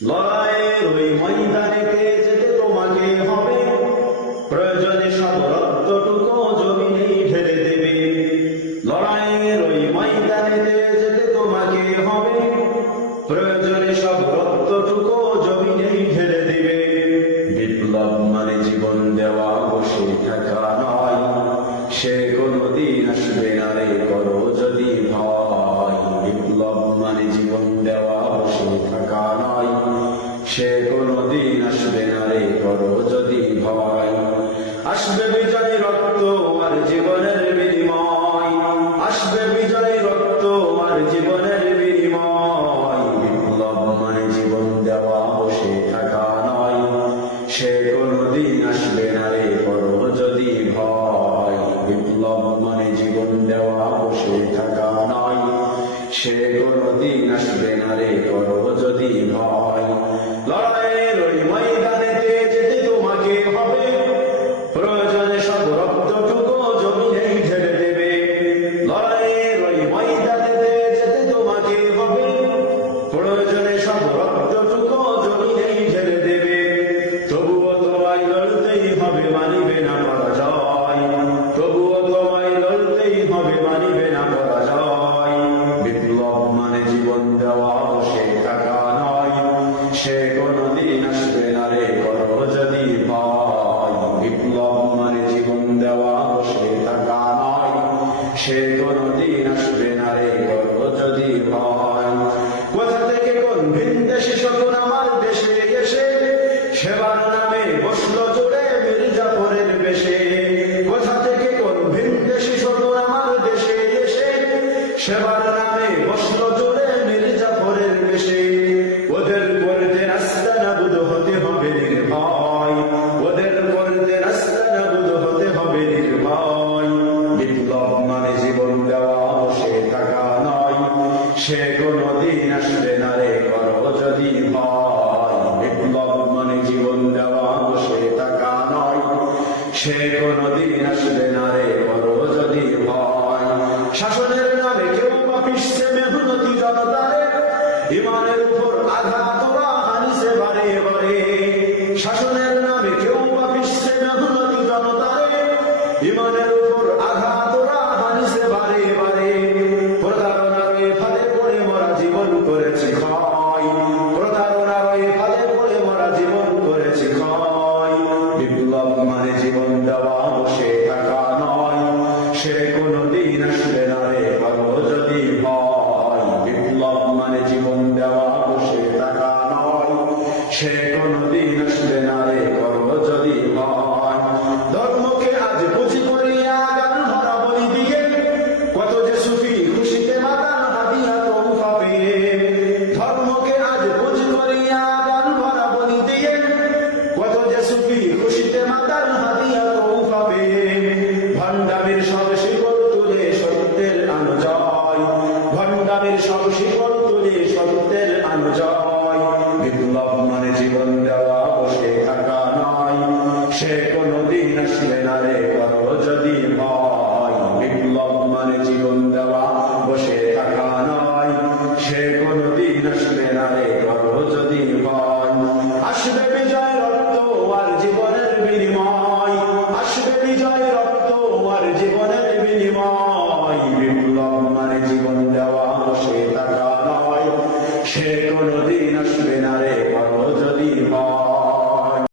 লড়াইয়ের ওই ময়দানেতে যেতে তোমাকে হবে, প্রয়োজনে সব রক্তটুকু জমিনেই ঢেলে দেবে। লড়াইয়ের ওই ময়দানেতে যেতে তোমাকে হবে, প্রয়োজনে সব রক্তটুকু জমিনেই ঢেলে দেবে। বিপ্লব মানে জীবন দেওয়া, বসে থাকা নয়, সে কোনদিন আসবে না রে করো যদি ভয়। বিপ্লব মানে জীবন দেওয়া, বসে থাকা নয়, সে কোনদিন আসবে না রে করো যদি ভয়। আসবে বিজয় রক্ত আর জীবনের বিনিময়, আসবে বিজয় রক্ত আর জীবনের বিনিময়। বিপ্লব মানে জীবন দেওয়া, বসে থাকা নয়, সে কোনদিন আসবে না রে করো যদি ভয়। বিপ্লব মানে জীবন দেওয়া, বসে থাকা নয়, সে কোনদিন আসবে না রে করো যদি ভয়। লড়াইয়ের ওই ময়দানেতে যেতে তোমাকে হবে, প্রয়োজনে সব রক্তটুকু জমিনেই ঢেলে দেবে। লড়াইয়ের ওই ময়দানেতে যেতে তোমাকে হবে, প্রয়োজনে সব রক্তটুকু জমিনেই ঢেলে দেবে। তবুও তোমায় লড়তেই হবে, মানিবে না পরাজয়। তবুও তোমায় লড়তেই হবে, মানিবে না পরাজয়। বিপ্লব মানে জীবন দেওয়া, বসে থাকা নয়, সে কোনদিন আসবে না রে করো যদি ভয়। বিপ্লব মানে জীবন দেওয়া, বসে থাকা নয়, সে কোনদিন আসবে না রে করো যদি ভয়। কোথা থেকে কোন ভিনদেশী শকুন আমার দেশে এসে, সেবার নামে বসলো জুড়ে মির্জাপুরের বেশে। কোথা থেকে কোন ভিনদেশী শকুন আমার দেশে এসে, সেবার নামে বসলো জুড়ে মির্জাপুরের বেশে। ওদের করতে রাস্তা নাবুদ হতে হবে নির্ভয়, ওদের করতে রাস্তা নাবুদ হতে হবে নির্ভয়। বিপ্লব মানে জীবন দেওয়া, বসে থাকা নয়, সে কোনদিন আসবে না রে করো যদি ভয়। বিপ্লব মানে জীবন দেওয়া, বসে থাকা নয়, সে কোনদিন আসবে না রে করো যদি ভয়। শাসনের নামে কেউ বা পিসছে মেহনতি জনতারে, ইমানের উপর আঘাত ওরা হানিছে বারে বারে। শাসনের নামে কেউ বা পিসছে মেহনতি জনতারে, ইমানের উপর আঘাত ওরা হানিছে বারে বারে। প্রতারণার ওই ফাঁদে পড়ে মরা জীবন করেছি ক্ষয়, প্রতারণার ওই ফাঁদে পড়ে মরা জীবন করেছি ক্ষয়। বিপ্লব মানে জীবন দেওয়া, বসে থাকা নয়, সে কোনদিন আসবে না রে করো যদি ভয়। বিপ্লব মানে জীবন দেওয়া, বসে থাকা নয়, সে কোনদিন আসবে না